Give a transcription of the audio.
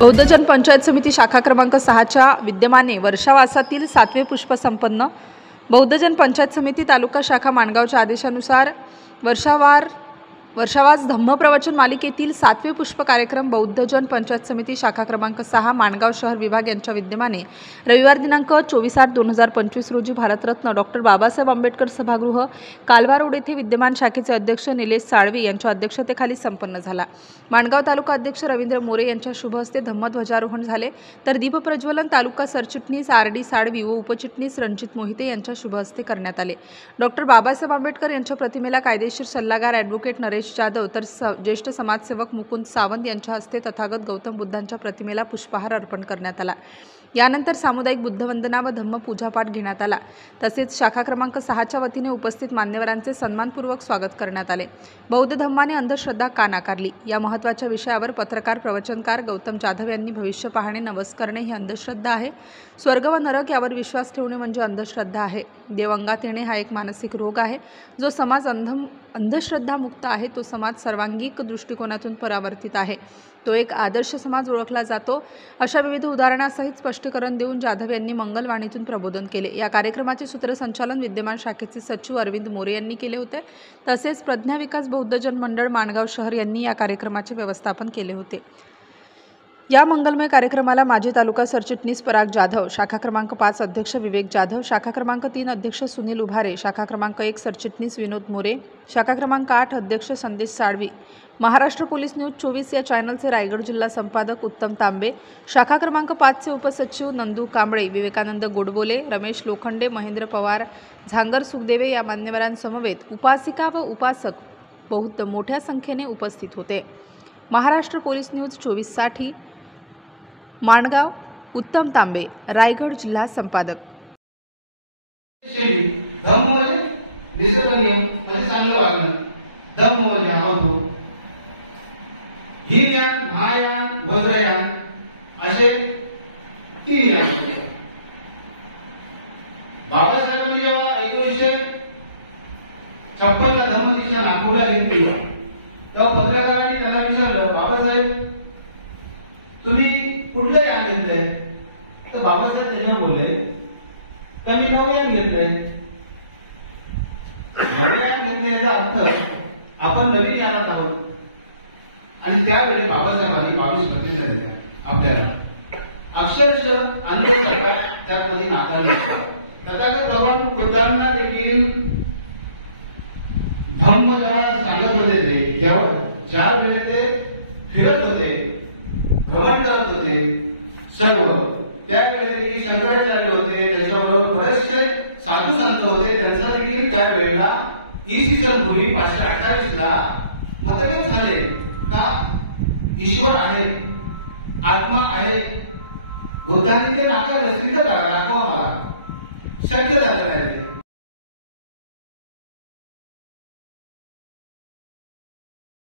बौद्धजन पंचायत समिती शाखा क्रमांक 6च्या विद्यमाने वर्षावासातील 7वे पुष्प संपन्न। बौद्धजन पंचायत समिती तालुका शाखा माणगावच्या आदेशानुसार वर्षावास धम्मप्रवचन मालिकेतील 7वे पुष्प कार्यक्रम बौद्धजन पंचायत समिती शाखा क्रमांक 6 माणगाव शहर विभाग यांच्या विद्यमाने रविवार दिनांक 24/8/2025 रोजी भारतरत्न डॉक्टर बाबासाहेब आंबेडकर सभागृह कालवा रोड येथे विद्यमान शाखेचे अध्यक्ष निलेश साळवी यांच्या अध्यक्षतेखाली संपन्न झाला। माणगाव तालुका अध्यक्ष रवींद्र मोरे यांच्या शुभ हस्ते धम्मध्वजारोहण झाले, तर दीपप्रज्वलन तालुका सरचिटणीस आर.डी. साळवी व उपचिटणीस रणजित मोहिते यांच्या शुभ हस्ते करण्यात आले। डॉक्टर बाबासाहेब आंबेडकर यांच्या प्रतिमेला कायदेशीर सल्लागार ॲडव्होकेट नरेश जाधव तर ज्येष्ठ समाजसेवक मुकुंद सावंत यांच्या हस्ते तथागत गौतम बुद्धांच्या प्रतिमेला पुष्पहार अर्पण करण्यात आला। यानंतर सामुदायिक बुद्धवंदना व धम्मपूजापाठ घेण्यात आला। तसेच शाखा क्रमांक 6च्या वतीने उपस्थित मान्यवरांचे सन्मानपूर्वक स्वागत करण्यात आले। बौद्ध धम्माने अंधश्रद्धा का नाकारली या महत्त्वाच्या विषयावर पत्रकार प्रवचनकार गौतम जाधव यांनी भविष्य पाहणे नवस करणे ही अंधश्रद्धा आहे, स्वर्ग व नरक यावर विश्वास ठेवणे म्हणजे अंधश्रद्धा आहे, देव अंगात येणे हा एक मानसिक रोग आहे, जो समाज अंधश्रद्धा मुक्त आहे तो समाज सर्वांगीण दृष्टिकोनातून परावर्तित आहे, तो एक आदर्श समाज ओळखला जातो, अशा विविध उदाहरणासहित स्पष्टीकरण देऊन जाधव यांनी मंगलवाणीतून प्रबोधन केले। या कार्यक्रमाचे सूत्रसंचालन विद्यमान शाखेचे सचिव अरविंद मोरे यांनी केले होते। तसेच प्रज्ञा विकास बौद्धजन मंडळ माणगाव शहर यांनी या कार्यक्रमाचे व्यवस्थापन केले होते। या मंगलमय कार्यक्रमाला माजी तालुका सरचिटणीस पराग जाधव, शाखा क्रमांक 5 अध्यक्ष विवेक जाधव, शाखा क्रमांक 3 अध्यक्ष सुनील उभारे, शाखा क्रमांक 1 सरचिटणीस विनोद मोरे, शाखा क्रमांक 8 अध्यक्ष संदेश साळवी, महाराष्ट्र पोलीस न्यूज 24 या चॅनलचे रायगड जिल्हा संपादक उत्तम तांबे, शाखा क्रमांक 5 चे उपसचिव नंदू कांबळे, विवेकानंद गोडबोले, रमेश लोखंडे, महेंद्र पवार, झांगर सुखदेवे या मान्यवरांसमवेत उपासिका व उपासक बहुत मोठ्या संख्येने उपस्थित होते। महाराष्ट्र पोलीस न्यूज 24 साठी माणगाव उत्तम तांबे, रायगड जिल्हा संपादक। बाबासाहेबांनी जेव्हा 1956ला धम्मदीक्षा नागपूरला घेतली तेव्हा पत्रकारांनी त्याला विचारलं, बाबासाहेब तुम्ही कुठलं यान घेतलंय? तर बाबासाहेब त्याच्यावर बोलले, त्यांनी नवयान घेतलंय। नवयान घेतले याचा अर्थ आपण नवीन यानात आहोत। आणि त्यावेळी बाबासाहेबांनी 22 प्रतिशत आपल्याला अक्षरशः अंधश्रद्धा त्यामध्ये नाकारली। तथागत भगवान बुद्धांना देखील धम्म जेव्हा सांगत होते ते ज्या वेळी ते फिरत होते, भ्रमण करत होते सर्व, त्यावेळी देखील शंकराचार्य होते, त्यांच्याबरोबर बरेचसे साधू संत होते, त्यांचा देखील त्यावेळेला इसवी पूर्वी 528ला मतभेद झाले का ईश्वर आहे, आत्मा आहे। बुद्धांनी ते नाकारलं, सिद्ध करा, दाखवा मला, शक्य झालं त्याने।